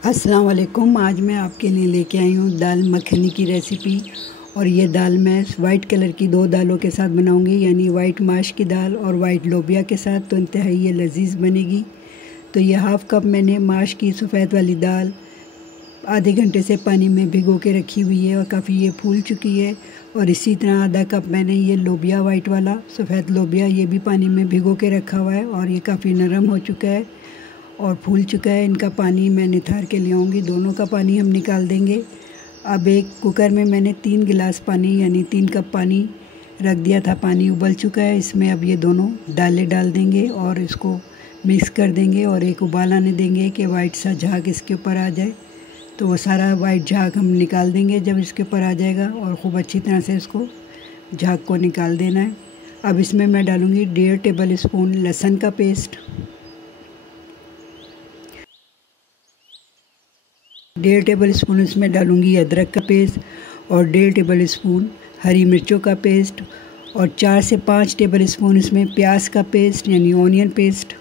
अस्सलाम वालेकुम। आज मैं आपके लिए लेके आई हूँ दाल मखनी की रेसिपी। और ये दाल मैं वाइट कलर की दो दालों के साथ बनाऊँगी, यानी वाइट माश की दाल और वाइट लोबिया के साथ। तो इंतहाई ये लजीज बनेगी। तो ये हाफ़ कप मैंने माश की सफ़ेद वाली दाल आधे घंटे से पानी में भिगो के रखी हुई है और काफ़ी ये फूल चुकी है। और इसी तरह आधा कप मैंने ये लोबिया वाइट वाला सफ़ेद लोबिया ये भी पानी में भिगो के रखा हुआ है और ये काफ़ी नरम हो चुका है और फूल चुका है। इनका पानी मैं निथार के ले आऊँगी, दोनों का पानी हम निकाल देंगे। अब एक कुकर में मैंने 3 गिलास पानी यानी 3 कप पानी रख दिया था। पानी उबल चुका है। इसमें अब ये दोनों दालें डाल देंगे और इसको मिक्स कर देंगे और एक उबाल आने देंगे कि वाइट सा झाग इसके ऊपर आ जाए। तो वो सारा वाइट झाग हम निकाल देंगे जब इसके ऊपर आ जाएगा, और ख़ूब अच्छी तरह से इसको झाग को निकाल देना है। अब इसमें मैं डालूँगी 1.5 टेबल स्पून लहसुन का पेस्ट, 1.5 टेबल स्पून इसमें डालूँगी अदरक का पेस्ट और 1.5 टेबल स्पून हरी मिर्चों का पेस्ट और 4 से 5 टेबल स्पून इसमें प्याज का पेस्ट यानी ऑनियन पेस्ट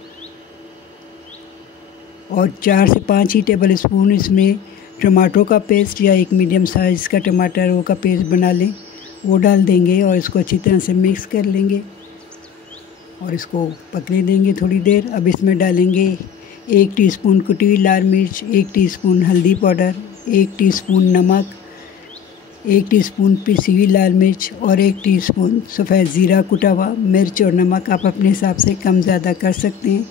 और 4 से 5 ही टेबल स्पून इसमें टमाटरों का पेस्ट या एक मीडियम साइज़ का टमाटर वो का पेस्ट बना लें, वो डाल देंगे और इसको अच्छी तरह से मिक्स कर लेंगे और इसको पकने देंगे थोड़ी देर। अब इसमें डालेंगे 1 टीस्पून कुटी हुई लाल मिर्च, 1 टीस्पून हल्दी पाउडर, 1 टीस्पून नमक, 1 टीस्पून पिसी हुई लाल मिर्च और 1 टीस्पून सफ़ेद ज़ीरा कुटा हुआ। मिर्च और नमक आप अपने हिसाब से कम ज़्यादा कर सकते हैं।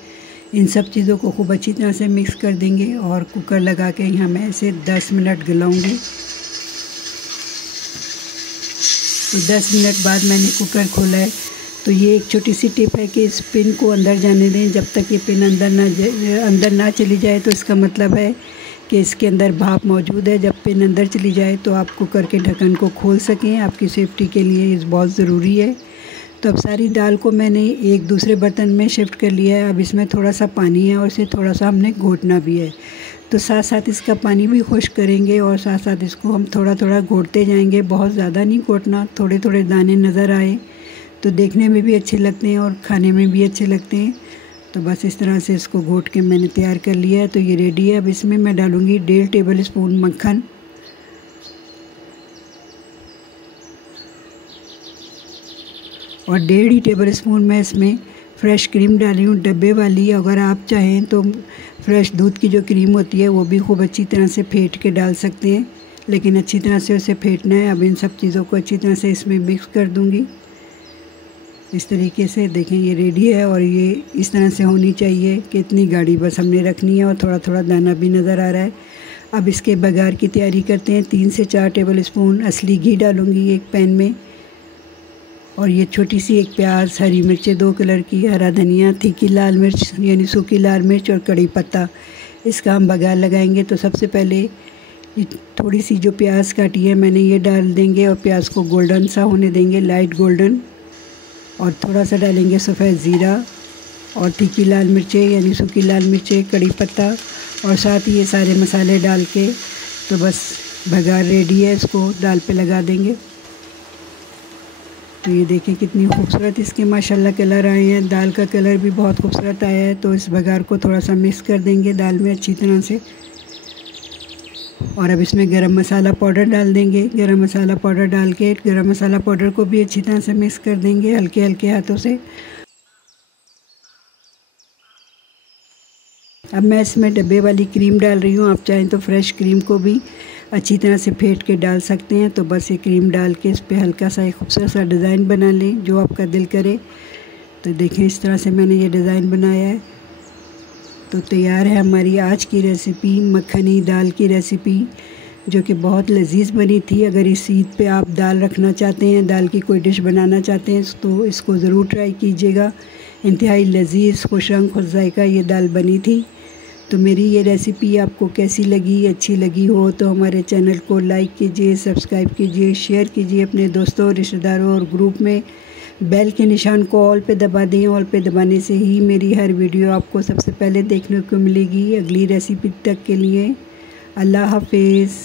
इन सब चीज़ों को खूब अच्छी तरह से मिक्स कर देंगे और कुकर लगा के यहाँ मैं इसे 10 मिनट गलाऊँगी। तो 10 मिनट बाद मैंने कुकर खोला है। तो ये एक छोटी सी टिप है कि इस पिन को अंदर जाने दें। जब तक ये पिन अंदर ना चली जाए तो इसका मतलब है कि इसके अंदर भाप मौजूद है। जब पिन अंदर चली जाए तो आप कुकर के ढक्कन को खोल सकें, आपकी सेफ्टी के लिए ये बहुत ज़रूरी है। तो अब सारी दाल को मैंने एक दूसरे बर्तन में शिफ्ट कर लिया है। अब इसमें थोड़ा सा पानी है और इसे थोड़ा सा हमने घोटना भी है। तो साथ साथ इसका पानी भी खुश्क करेंगे और साथ साथ इसको हम थोड़ा थोड़ा घोटते जाएंगे। बहुत ज़्यादा नहीं घोटना, थोड़े थोड़े दाने नज़र आए तो देखने में भी अच्छे लगते हैं और खाने में भी अच्छे लगते हैं। तो बस इस तरह से इसको घोट के मैंने तैयार कर लिया है। तो ये रेडी है। अब इसमें मैं डालूँगी 1.5 टेबल स्पून मक्खन और 1.5 टेबल स्पून मैं इसमें फ़्रेश क्रीम डाली हूँ डब्बे वाली। अगर आप चाहें तो फ्रेश दूध की जो क्रीम होती है वो भी खूब अच्छी तरह से फेंट के डाल सकते हैं, लेकिन अच्छी तरह से उसे फेंटना है। अब इन सब चीज़ों को अच्छी तरह से इसमें मिक्स कर दूँगी। इस तरीके से देखें ये रेडी है और ये इस तरह से होनी चाहिए कि इतनी गाढ़ी बस हमने रखनी है और थोड़ा थोड़ा दाना भी नज़र आ रहा है। अब इसके बघार की तैयारी करते हैं। 3 से 4 टेबल स्पून असली घी डालूँगी एक पैन में और ये छोटी सी एक प्याज, हरी मिर्चें 2 कलर की, हरा धनिया, तीखी लाल मिर्च यानी सूखी लाल मिर्च और कड़ी पत्ता, इसका हम बघार लगाएंगे। तो सबसे पहले थोड़ी सी जो प्याज काटी है मैंने ये डाल देंगे और प्याज को गोल्डन सा होने देंगे, लाइट गोल्डन। और थोड़ा सा डालेंगे सफ़ेद ज़ीरा और तीखी लाल मिर्चें यानी सूखी लाल मिर्चें, कड़ी पत्ता और साथ ही ये सारे मसाले डाल के तो बस बघार रेडी है। इसको दाल पे लगा देंगे। तो ये देखें कितनी खूबसूरत इसके माशाल्लाह कलर आए हैं। दाल का कलर भी बहुत खूबसूरत आया है। तो इस बघार को थोड़ा सा मिक्स कर देंगे दाल में अच्छी तरह से और अब इसमें गरम मसाला पाउडर डाल देंगे। गरम मसाला पाउडर डाल के गरम मसाला पाउडर को भी अच्छी तरह से मिक्स कर देंगे हल्के हल्के हाथों से। अब मैं इसमें डब्बे वाली क्रीम डाल रही हूँ। आप चाहें तो फ्रेश क्रीम को भी अच्छी तरह से फेंट के डाल सकते हैं। तो बस ये क्रीम डाल के इस पर हल्का सा एक खूबसूरत सा डिज़ाइन बना लें जो आपका दिल करे। तो देखें इस तरह से मैंने ये डिज़ाइन बनाया है। तो तैयार है हमारी आज की रेसिपी मखनी दाल की रेसिपी, जो कि बहुत लजीज बनी थी। अगर इस ईद पे आप दाल रखना चाहते हैं, दाल की कोई डिश बनाना चाहते हैं तो इसको ज़रूर ट्राई कीजिएगा। इंतहाई लजीज खुश रंग खुश जायका ये दाल बनी थी। तो मेरी ये रेसिपी आपको कैसी लगी, अच्छी लगी हो तो हमारे चैनल को लाइक कीजिए, सब्सक्राइब कीजिए, शेयर कीजिए अपने दोस्तों, रिश्तेदारों और ग्रुप में। बेल के निशान को ऑल पे दबा दें। ऑल पे दबाने से ही मेरी हर वीडियो आपको सबसे पहले देखने को मिलेगी। अगली रेसिपी तक के लिए अल्लाह हाफिज़।